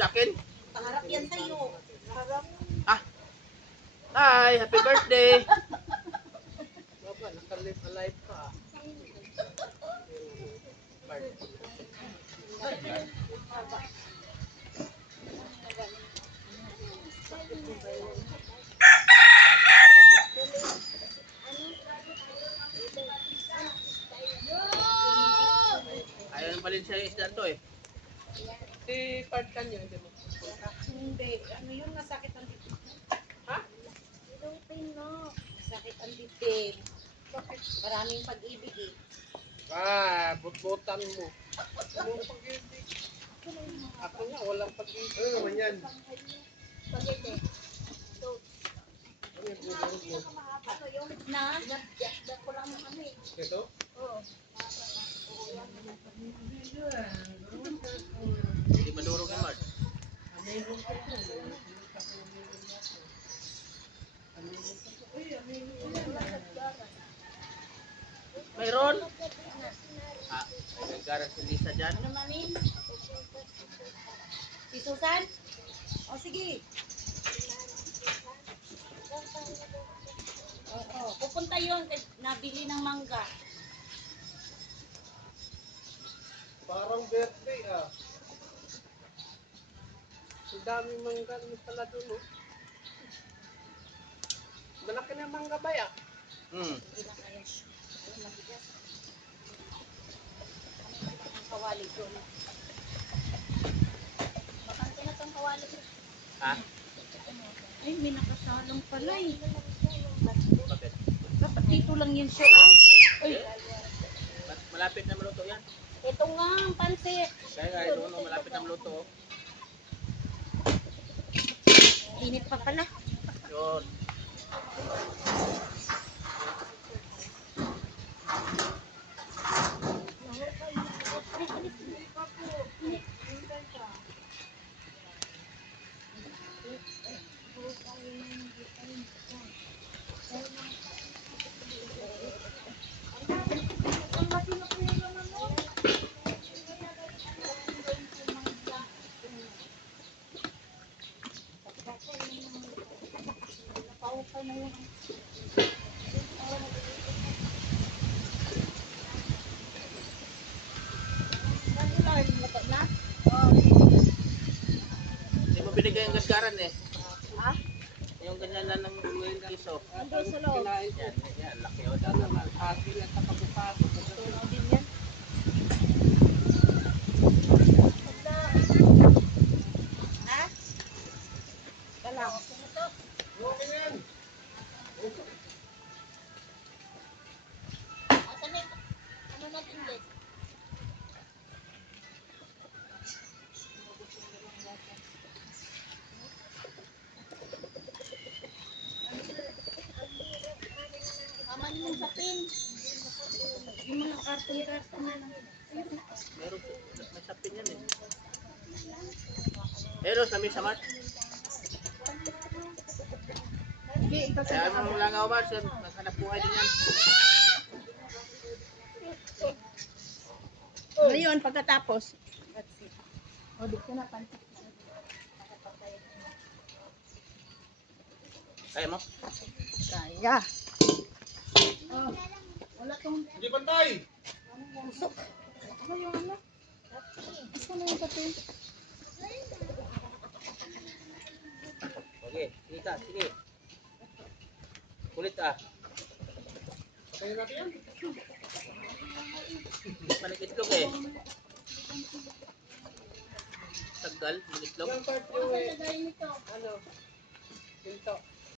sa akin? Pangarap yan sa'yo. Ah. Hi, happy birthday. Baba, naka-live alive pa. Ayaw ng Valencia yung isda to eh. Si Part kanyo, hindi mo. Hindi. Ano yun? Nasakit ang dibdib. Ha? Nasakit ang dibdib. Maraming pag-ibig eh. Ah, butbutan mo. Anong pag-ibig? Ako nga, walang pag-ibig. Ano naman yan? Pag-ibig. Ano yung bulong mo? Ano yung na? Ko lang ano eh. Ito? Oo. Hindi madurog yung Mark. Mayroon? Ah, nagagaras si Lisa dyan. Ano mamin? Si Susan? O sige. Oo. Pupunta yun. Nabili ng mangga. Parang birthday ah. Ang daming mangga mo pala doon oh. Malaki na yung mangga ba ya? Hindi lang kaya siya. Ano mabigas? Ang kawali doon. Bakante na tong kawali ko. Ha? Ay, may nakasalang pala eh. Bakit? Dapat dito lang yun siya. Oh. Ay, Malapit na maluto yan. ito nga ang pansit. Kaya nga, ito no, malapit na maluto. Init pa pala. Yun. Hindi mo binigay yung gasgaran eh. Ha? Yung ganyan na ng piso. Nandun sa loob. Kinain ko. Yan, laki o naman. Akin at kapagupato. Tunaw din yan. Ha? Kalang. Okay na yan. Asan na ito? Ano natin din? Mama niyo yung sapin. Yung mga karton-karton na lang. Meron, may sapin yan eh. Pero sa may samat. Kaya mo lang ako Mars, maghanap buhay din yan. Ngayon, pagkatapos, that's it. O, di ko na pansit. Kaya mo? Kaya. Oh, wala tong Hindi bantay! usok. Ano yung ano? Asa na yung kape? Okay, sige ka, sige. Kulit ah. Kaya natin yan. Manikitlog eh. Tagal, manikitlog. Yung part yung Lagay nito. ano? Pinto.